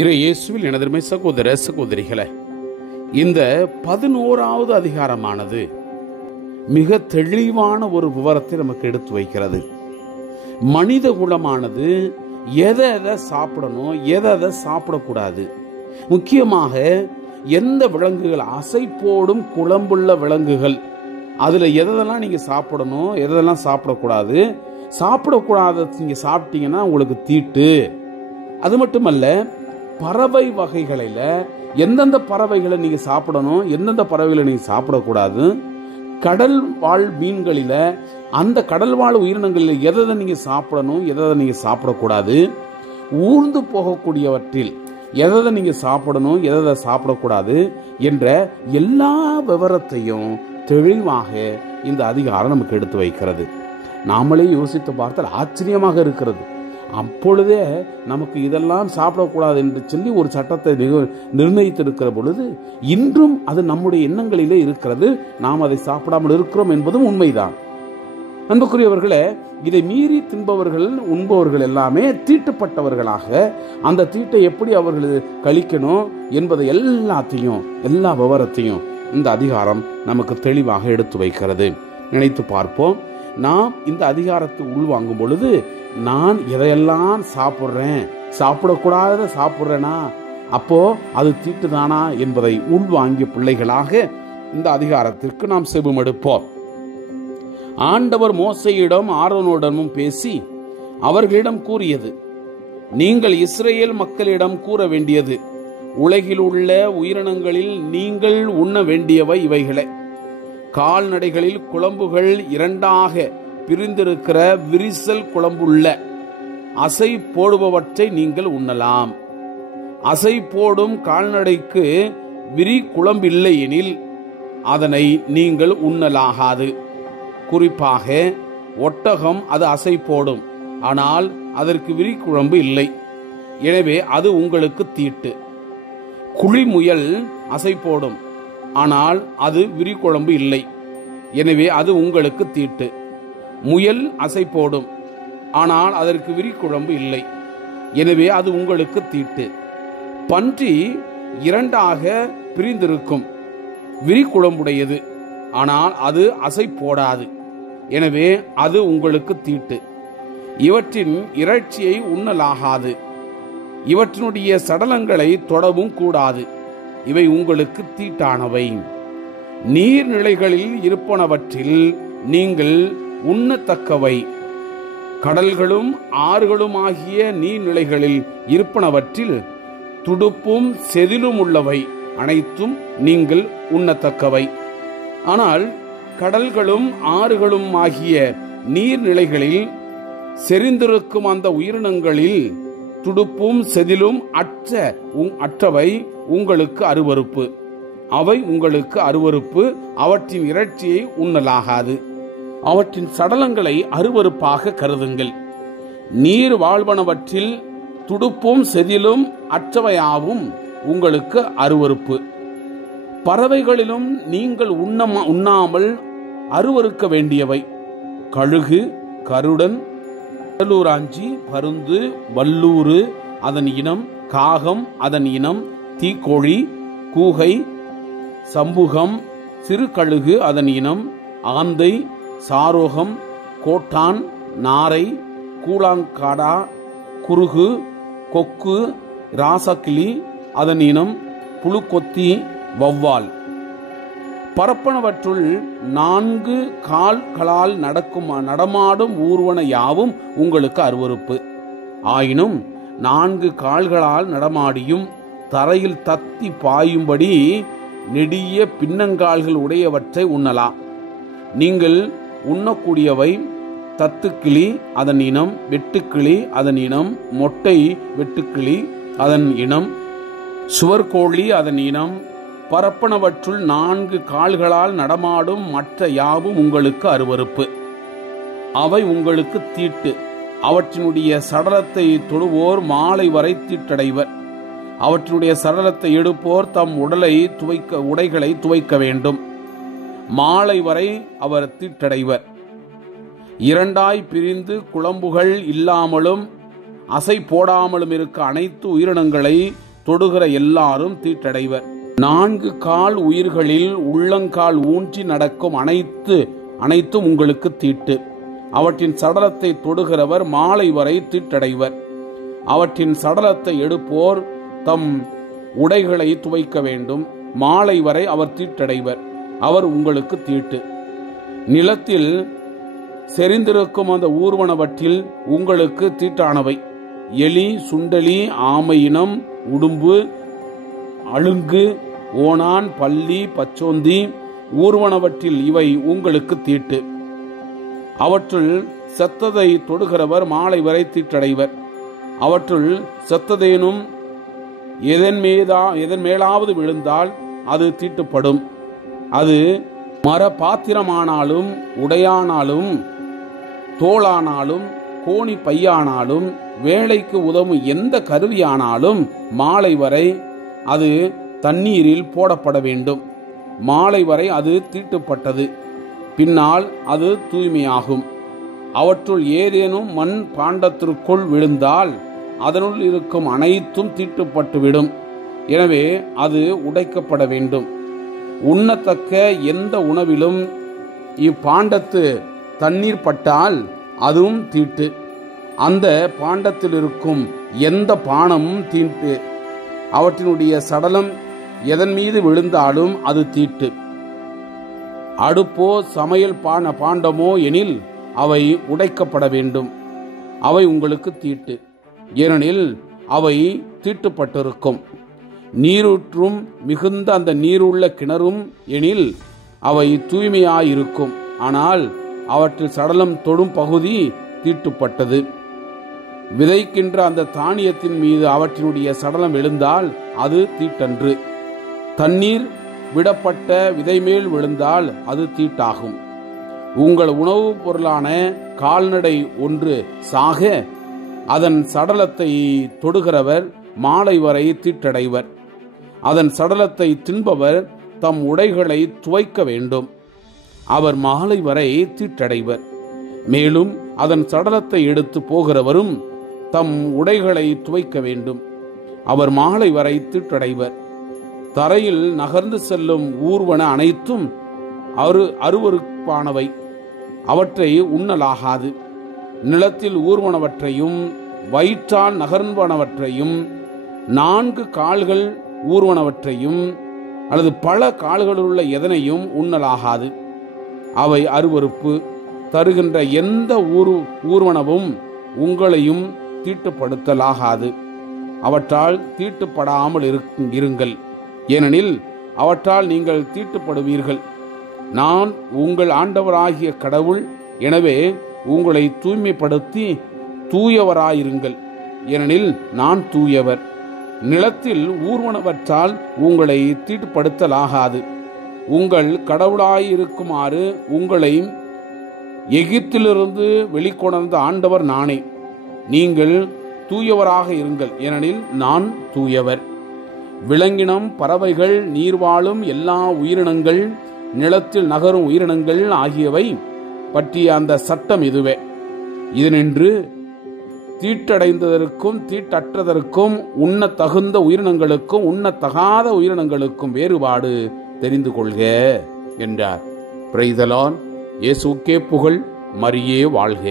இறை இயேசுவில் எனதருமை சகோதர சகோதரிகளே, இந்த 11வது அதிகாரமானது மிக தெளிவான ஒரு விவரத்தை நமக்கு எடுத்து வைக்கிறது. மனித குலமானது எதை எதை சாப்பிடணும், எதை சாப்பிடக்கூடாது, முக்கியமாக எந்த விலங்குகள், அசை போடும் குழம்புள்ள விலங்குகள், அதுல எதெல்லாம் நீங்க சாப்பிடணும், எதெல்லாம் சாப்பிடக்கூடாது, சாப்பிடக்கூடாத நீங்க சாப்பிட்டீங்கன்னா உங்களுக்கு தீட்டு. அது மட்டுமல்ல, பறவை வகைகளில் எந்தெந்த பறவைகளை நீங்க சாப்பிடணும், எந்தெந்த பறவைகளை நீங்க சாப்பிடக்கூடாது, கடல் வாழ் மீன்களில் அந்த கடல் வாழ் உயிரினங்களில் எதை நீங்க சாப்பிடணும், எதை நீங்க சாப்பிடக்கூடாது, ஊர்ந்து போகக்கூடியவற்றில் எதை நீங்க சாப்பிடணும், எதை சாப்பிடக்கூடாது என்ற எல்லா விவரத்தையும் தெளிவாக இந்த அதிகாரம் நமக்கு எடுத்து வைக்கிறது. நாமளே யோசித்து பார்த்தால் ஆச்சரியமாக இருக்கிறது. அப்பொழுதே நமக்கு இதெல்லாம் சாப்பிடக்கூடாது என்று சொல்லி ஒரு சட்டத்தை நிர்ணயித்திருக்கிற பொழுது இன்றும் அது நம்முடைய எண்ணங்களிலே இருக்கிறது. நாம் அதை சாப்பிடாமல் இருக்கிறோம் என்பதும் உண்மைதான். அன்புக்குரியவர்களே, இதை மீறி தின்பவர்கள், உண்பவர்கள் எல்லாமே தீட்டுப்பட்டவர்களாக, அந்த தீட்டை எப்படி அவர்கள் கழிக்கணும் என்பதை எல்லாத்தையும், எல்லா விவரத்தையும் இந்த அதிகாரம் நமக்கு தெளிவாக எடுத்து வைக்கிறது. நினைத்து பார்ப்போம். நாம் இந்த அதிகாரத்தை உள்வாங்கும் பொழுது, நான் எதையெல்லாம் சாப்பிட்றேன், சாப்பிடக்கூடாத சாப்பிட்றேனா, அப்போ அது தீட்டுதானா என்பதை உள்வாங்கிய பிள்ளைகளாக இந்த அதிகாரத்திற்கு நாம் செவிமடுப்போம். ஆண்டவர் மோசேயிடம் ஆரோனோடமும் பேசி அவர்களிடம் கூறியது, நீங்கள் இஸ்ரேல் மக்களிடம் கூற வேண்டியது, உலகில் உள்ள உயிரினங்களில் நீங்கள் உண்ண வேண்டியவை இவைகளே. கால்நடைகளில் குழம்புகள் இரண்டாக பிரிந்திருக்கிற விரிசல் குழம்புள்ள அசை போடுபவற்றை நீங்கள் உண்ணலாம். அசை போடும் கால்நடைக்கு விரி குழம்பில்லை எனில் அதனை நீங்கள் உண்ணலாகாது. குறிப்பாக ஒட்டகம் அது அசை போடும், ஆனால் அதற்கு விரி குழம்பு இல்லை, எனவே அது உங்களுக்கு தீட்டு. குழிமுயல் அசை போடும், ஆனால் அது விரி குழம்பு இல்லை, எனவே அது உங்களுக்கு தீட்டு. முயல் அசை போடும், ஆனால் அதற்கு விரி குழம்பு இல்லை, எனவே அது உங்களுக்கு தீட்டு. பன்றி இரண்டாக பிரிந்திருக்கும், விரி குழம்புடையது, ஆனால் அது அசை போடாது, எனவே அது உங்களுக்கு தீட்டு. இவற்றின் இறைச்சியை உண்ணலாகாது, இவற்றினுடைய சடலங்களை தொடவும் கூடாது, இவை உங்களுக்கு தீட்டானவை. நீர்நிலைகளில் இருப்பனவற்றில் நீங்கள் உண்ணத்தக்கவை, கடல்களும் ஆறுகளும் ஆகிய நீர்நிலைகளில் இருப்பனவற்றில் துடுப்பும் செதிலும் உள்ளவை அனைத்தும் நீங்கள் உண்ணத்தக்கவை. ஆனால் கடல்களும் ஆறுகளும் ஆகிய நீர்நிலைகளில் செறிந்திருக்கும் அந்த உயிரினங்களில் துடுப்பும் செதிலும் அற்றவை உங்களுக்கு அருவருப்பு, அவை உங்களுக்கு அருவருப்பு. அவற்றின் இறைச்சியை உண்ணலாகாது, அவற்றின் சடலங்களை அருவருப்பாக கருதுங்கள். நீர் வாழ்வனவற்றில் துடுப்பும் செதிலும் அற்றவையாவும் உங்களுக்கு அருவருப்பு. பறவைகளிலும் நீங்கள் உண்ணாமல் அருவருக்க வேண்டியவை கழுகு, கருடன், கடலூராஞ்சி, பருந்து, வல்லூறு அதன் இனம், காகம் அதன் இனம், தீக்கோழி, கூகை, சம்புகம், சிறு கழுகு அதன் இனம், ஆந்தை, சாரோகம், கோட்டான், நாரை, கூழாங்காடா, குருகு, கொக்கு, ராசக்கிளி அதன் இனம், புழுக்கொத்தி, வௌவால். பரப்பனவற்றுள் 4 கால்களால் நடமாடும் ஊர்வன யாவும் உங்களுக்கு அருவருப்பு. ஆயினும் 4 கால்களால் நடமாடியும் தரையில் தத்தி பாயும்படி நெடிய பின்னங்கால்கள் உடையவற்றை உண்ணலாம். நீங்கள் உண்ணக்கூடியவை தத்துக்கிளி அதன் இனம், வெட்டுக்கிளி அதன் இனம், மொட்டை வெட்டுக்கிளி அதன் இனம், சுவர்கோழி அதன் இனம். பரப்பனவற்றுள் 4 கால்களால் நடமாடும் மற்ற யாவும் உங்களுக்கு அருவருப்பு, அவை உங்களுக்கு தீட்டு. அவற்றினுடைய சடலத்தை தொடுவோர் மாலை வரை தீட்டடைவர். அவற்றினுடைய சடலத்தை எடுப்போர் தம் உடைகளை துவைக்க வேண்டும், மாலை வரை அவர் தீட்டடைவர். இரண்டாய் பிரிந்து குழம்புகள் இல்லாமலும் அசை போடாமலும் இருக்க அனைத்து உயிரினங்களை தொடுகிற எல்லாரும் தீட்டடைவர். 4 கால் உயிர்களில் உள்ளங்கால் ஊன்றி நடக்கும் அனைத்தும் உங்களுக்கு தீட்டு. அவற்றின் சடலத்தை தொடுகிறவர் மாலை வரை தீட்டடைவர். அவற்றின் சடலத்தை எடுப்போர் தம் உடைகளை துவைக்க வேண்டும். மாலை வரை அவர் தீட்டடைவர். அவர் உங்களுக்கு தீட்டு. நிலத்தில் செறிந்திருக்கும் அந்த ஊர்வனவற்றில் உங்களுக்கு தீட்டானவை எலி, சுண்டலி, ஆமையினம், உடும்பு, அழுங்கு, ஓணான், பல்லி, பச்சோந்தி ஊர்வனவற்றில் இவை உங்களுக்கு தீட்டு. அவற்றுள் செத்ததை தொடுகிறவர் மாலை வரை தீட்டடைவர். அவற்றுள் செத்ததேனும் எதன் மேலாவது விழுந்தால் அது தீட்டுப்படும். அது மர பாத்திரமானாலும், உடையானாலும், தோளானாலும், கோணி பையானாலும், வேலைக்கு உதவும் எந்த கருவியானாலும் மாலை வரை அது தண்ணீரில் போடப்பட வேண்டும். மாலை வரை அது தீட்டுப்பட்டது. பின்னால் அது தூய்மையாகும். அவற்றுள் ஏதேனும் மண் பாண்டத்திற்குள் விழுந்தால் அதனுள் இருக்கும் அனைத்தும் தீட்டுப்பட்டுவிடும். எனவே அது உடைக்கப்பட வேண்டும். உண்ணத்தக்க எந்த உணவிலும் இப்பாண்டத்து தண்ணீர் பட்டால் அதுவும் தீட்டு. அந்த பாண்டத்தில் இருக்கும் எந்த பானமும் தீட்டு. அவற்றினுடைய சடலம் எதன் மீது விழுந்தாலும் அது தீட்டு. அடுப்போ சமையல் பாண்டமோ எனில் அவை உடைக்கப்பட வேண்டும். அவை உங்களுக்கு தீட்டு, ஏனெனில் அவை தீட்டுப்பட்டிருக்கும். நீரூற்றும் மிகுந்த அந்த நீருள்ள கிணறும் எனில் அவை தூய்மையாயிருக்கும். ஆனால் அவற்றில் சடலம் தொடும் பகுதி தீட்டுப்பட்டது. விதைக்கின்ற அந்த தானியத்தின் மீது அவற்றினுடைய சடலம் எழுந்தால் அது தீட்டன்று. தண்ணீர் விடப்பட்ட விதை மேல் விழுந்தால் அது தீட்டாகும். உங்கள் உணவுப் பொருளான கால்நடை ஒன்று சாக அதன் சடலத்தை தொடுகிறவர் மாலை வரை தீட்டடைவர். அதன் சடலத்தை தின்பவர் தம் உடைகளை துவைக்க வேண்டும். அவர் மாலை வரை தீட்டடைவர். மேலும் அதன் சடலத்தை எடுத்து போகிறவரும் தம் உடைகளை துவைக்க வேண்டும். அவர் மாலை வரை தீட்டடைவர். தரையில் நகர்ந்து செல்லும் ஊர்வன அனைத்தும் அருவருப்பானவை. அவற்றை உண்ணலாகாது. நிலத்தில் ஊர்வனவற்றையும் வயிற்றால் நகர்வனவற்றையும் 4 கால்கள் ஊர்வனவற்றையும் அல்லது பல கால்களுள்ள எதனையும் உண்ணலாகாது. அவை அருவருப்பு தருகின்ற எந்த ஊர்வனவும் உங்களையும் தீட்டுப்படுத்தலாகாது. அவற்றால் தீட்டுப்படாமல் இருங்கள், ஏனெனில் அவற்றால் நீங்கள் தீட்டுப்படுவீர்கள். நான் உங்கள் ஆண்டவராகிய கடவுள். எனவே உங்களை தூய்மைப்படுத்தி தூயவராயிருங்கள், ஏனெனில் நான் தூயவர். நிலத்தில் ஊர்வனவற்றால் உங்களை தீட்டுப்படுத்தலாகாது. உங்கள் கடவுளாயிருக்குமாறு உங்களை எகிப்திலிருந்து வெளிக்கொணர்ந்த ஆண்டவர் நானே. நீங்கள் தூயவராக இருங்கள், ஏனெனில் நான் தூயவர். விலங்கினம், பறவைகள், நீர்வாழும் எல்லா உயிரினங்கள், நிலத்தில் நகரும் உயிரினங்கள் ஆகியவை பற்றிய அந்த சட்டம் இதுவே. இதனின்று தீட்டடைந்ததற்கும் தீட்டற்றதற்கும் உண்ணத்தகுந்த உயிரினங்களுக்கும் உண்ணத்தகாத உயிரினங்களுக்கும் வேறுபாடு தெரிந்து கொள்க என்றார். Praise the Lord. இயேசுவுக்கே புகழ். மரியே வாழ்க.